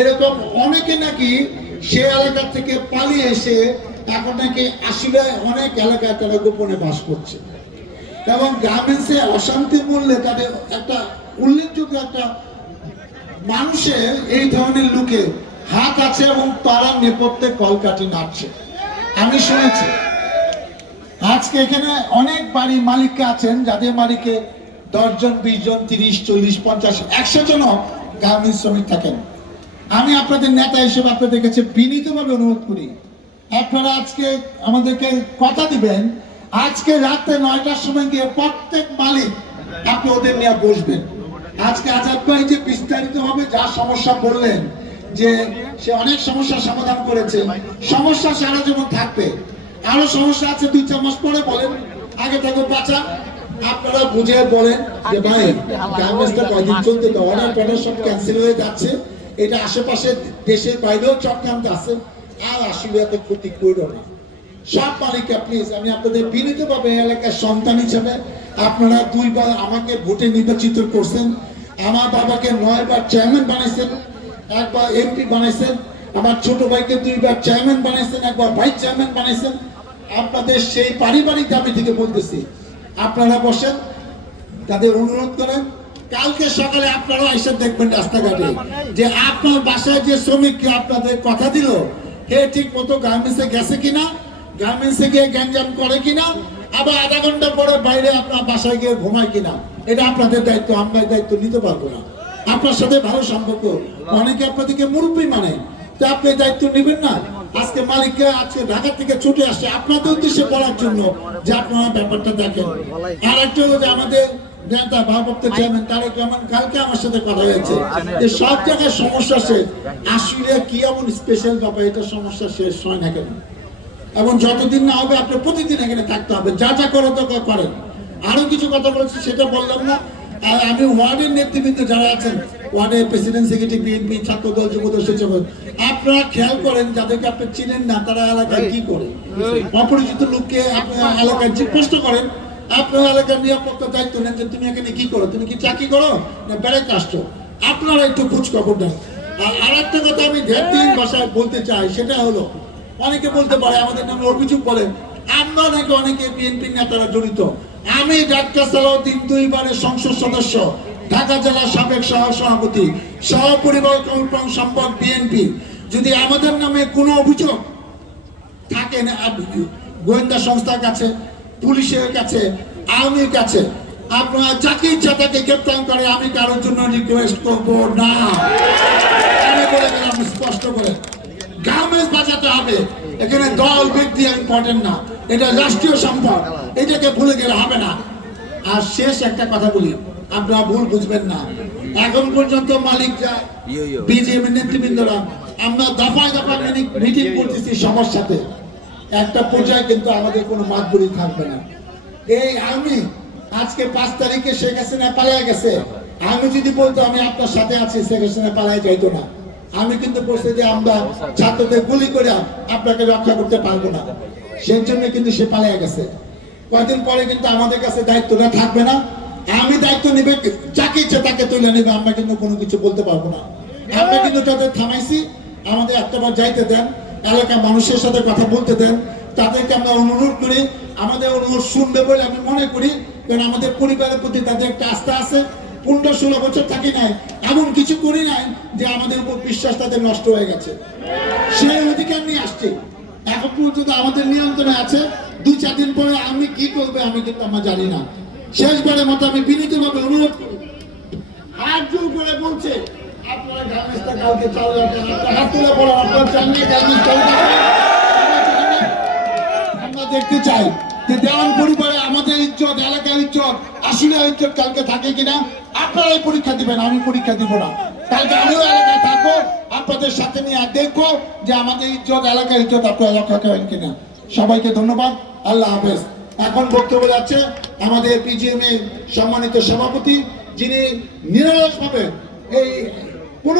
এরকম অনেকে নাকি সে এলাকা থেকে পালিয়ে এসে এখন নাকি অনেক এলাকায় তারা গোপনে বাস করছে। এবং গার্মেন্টসে অশান্তি মূল্যে তাদের একটা উল্লেখযোগ্য একটা মানুষের এই ধরনের লোকে হাত আছে এবং তারা নেপথ্যে কলকাঠি নাড়ছে। আমি শুনেছি। আজকে এখানে অনেক বাড়ি মালিক আছেন, যাদের মালিকে দশজন বিশ জন তিরিশ, চল্লিশ, পঞ্চাশ, একশো জন গার্মেন্টস শ্রমিক থাকেন। আমি আপনাদের নেতা হিসেবে আপনাদের কাছে বিনীতভাবে অনুরোধ করি। আপনারা আজকে আমাদেরকে কথা দিবেন। আজকে রাতে নয়টার সময় গিয়ে প্রত্যেক মালিক আপনি ওদের নিয়ে বসবেন। আজকে আজাদ ভাই যে বিস্তারিত ভাবে যা সমস্যা বললেন, যে সে অনেক সমস্যার সমাধান করেছে, সমস্যা সারা জীবন থাকবে। আরও সমস্যা আছে দুই, চার মাস পরে বলেন, আগে থেকে বাঁচান। আপনারা বুঝে বলেন যে ভাই গার্মেন্টসটা কয়দিন চলতে তো অর্ডার টর্ডার সব ক্যান্সেল হয়ে যাচ্ছে। এটা আশেপাশে দেশের বাইরেও চক্রান্ত আছে, আর আসলে এত ক্ষতি করো না। সব মালিককে প্লিজ আমি আপনাদের বিনীতভাবে এলাকার সন্তান হিসেবে আপনারা দুইবার আমাকে ভোটে নির্বাচিত করছেন। আমার বাবাকে নয়বার চেয়ারম্যান বানাইছেন একবার এমপি বানাইছেন আমার ছোট ভাইকে দুইবার চেয়ারম্যান বানাইছেন একবার ভাইস চেয়ারম্যান বানাইছেন আপনাদের সেই পারিবারিক দাবি থেকে বলতেছি, আপনারা বসেন, তাদের অনুরোধ করেন কালকে সকালে আপনারা এসে দেখবেন রাস্তাঘাটে যে আপনার বাসায় যে শ্রমিককে আপনাদের কথা দিল হে ঠিক মতো গার্মেন্টসে গেছে কিনা, গার্মেন্টসে গিয়ে গ্যাঞ্জাম করে কিনা, আবার আধা ঘণ্টা পরে বাইরে আপনার বাসায় গিয়ে ঘুমায় কিনা, এটা আপনাদের দায়িত্ব আমরা দায়িত্ব নিতে পারব না। আপনার সাথে ভালো সম্পর্ক, অনেকে আপনাদেরকে মুরব্বী মানে। তো আপনি দায়িত্ব নেবেন না। আজকে মালিককে আজকে ঢাকা থেকে ছুটে আসছে, আপনাদের উদ্দেশ্যে বলার জন্য যে আপনারা ব্যাপারটা দেখেন। আর একটা হলো যে আমাদের নেতা ভারপ্রাপ্ত চেয়ারম্যান তারেক রহমান কালকে আমার সাথে কথা হয়েছে। যে সব জায়গায় সমস্যা শেষ আসলে কি এমন স্পেশাল ব্যাপার এটা সমস্যা শেষ হয় না কেন? এবং যতদিন না হবে আপনার প্রতিদিন এখানে থাকতে হবে। যা যা করো তো করেন। আরও কিছু কথা বলেছি সেটা বললাম না। আর আমি ওয়ার্ডের নেতৃবৃন্দ যারা আছেন ওয়ার্ডের প্রেসিডেন্ট সেক্রেটারি বিএনপি ছাত্র দল যুব দল আপনারা খেয়াল করেন যাদেরকে আপনি চিনেন না তারা এলাকায় কি করে? অপরিচিত লোককে আপনার এলাকায় প্রশ্ন করেন আপনার এলাকার দায়িত্ব নেন যে তুমি এখানে কি করো? তুমি কি চাকরি করো? না বেড়াইতে আসছো? আপনারা একটু খোঁজ খবর দেন আর আরেকটা কথা আমি দিন ভাষায় বলতে চাই সেটা হলো অনেকে বলতে পারে আমাদের নামে অভিযোগ বলে আমরা নাকি অনেকে বিএনপি নেতারা জড়িত। আমি ডাক্তার সালাউদ্দিন দুইবারের সংসদ সদস্য ঢাকা জেলার সাবেক সহ সভাপতি সহপরিবার কমিশন সম্পদ বিএনপি যদি আমাদের নামে কোনো অভিযোগ থাকে না গোয়েন্দা সংস্থার কাছে পুলিশের কাছে আর্মির কাছে। আপনারা যাকে ইচ্ছা তাকে গ্রেপ্তার করে আমি কারোর জন্য রিকোয়েস্ট করব না। আমি বলে গেলাম স্পষ্ট করে। গার্মেন্টস বাঁচাতে হবে। এখানে দল ব্যক্তি ইম্পর্টেন্ট না। এটা রাষ্ট্রীয় সম্পদ। এটাকে ভুলে গেলে হবে না। আর শেষ একটা কথা বলি আপনারা ভুল বুঝবেন না। এখন পর্যন্ত মালিক যা বিজেপি নেতৃবৃন্দরা আমরা দফায় দফায় মিটিং করতেছি সবার সাথে। একটা পর্যায়ে কিন্তু আমাদের কোনো মাতবুরি থাকবে না। এই আমি আজকে পাঁচ তারিখে শেখ হাসিনা পালিয়ে গেছে। আমি যদি বলতো আমি আপনার সাথে আছি, শেখ হাসিনা পালায় যাইতো না। আমি কিন্তু বলছি যে আমরা ছাত্রদের গুলি করে আপনাকে রক্ষা করতে পারব না। সেই জন্য কিন্তু সে পালিয়ে গেছে। কয়েকদিন পরে কিন্তু আমাদের কাছে দায়িত্বটা থাকবে না। আমি দায়িত্ব নিবে, যাকে ইচ্ছে তাকে তুলে নেবে, আমরা কিন্তু কোনো কিছু বলতে পারব না। আমরা কিন্তু তাদের থামাইছি। আমাদের একটাবার যাইতে দেন। এলাকার মানুষের সাথে কথা বলতে দেন, তাদেরকে আমরা অনুরোধ করি, আমাদের অনুরোধ শুনবে বলে আমি মনে করি, কারণ আমাদের পরিবারের প্রতি তাদের একটা আস্থা আছে। পনেরো ষোলো বছর থাকি নাই, এমন কিছু করি নাই যে আমাদের উপর বিশ্বাস তাদের নষ্ট হয়ে গেছে। সেই অধিকার নিয়ে আসছে। এখন পর্যন্ত আমাদের নিয়ন্ত্রণে আছে। দুই চার দিন পরে আমি কি করবে আমি কিন্তু আমরা জানি না। শেষবারের মতো আমি বিনীতভাবে অনুরোধ করি। হাত জোর করে বলছে দেখতে চাই যে দেওয়ান পরিবারে আমাদের ইজ্জত, এলাকার ইজ্জত আসলে ইজ্জত কালকে থাকে কিনা? আপনারাই পরীক্ষা দিবেন, আমি পরীক্ষা দিব না। কালকে আমিও এলাকায় থাকব, আপনাদের সাথে নিয়ে দেখব যে আমাদের ইজ্জত, এলাকার ইজ্জত আপনারা রক্ষা করেন কিনা। সবাইকে ধন্যবাদ, আল্লাহ হাফেজ। এখন বক্তব্য যাচ্ছে আমাদের পিজিএম এর সম্মানিত সভাপতি, যিনি নিরলসভাবে এই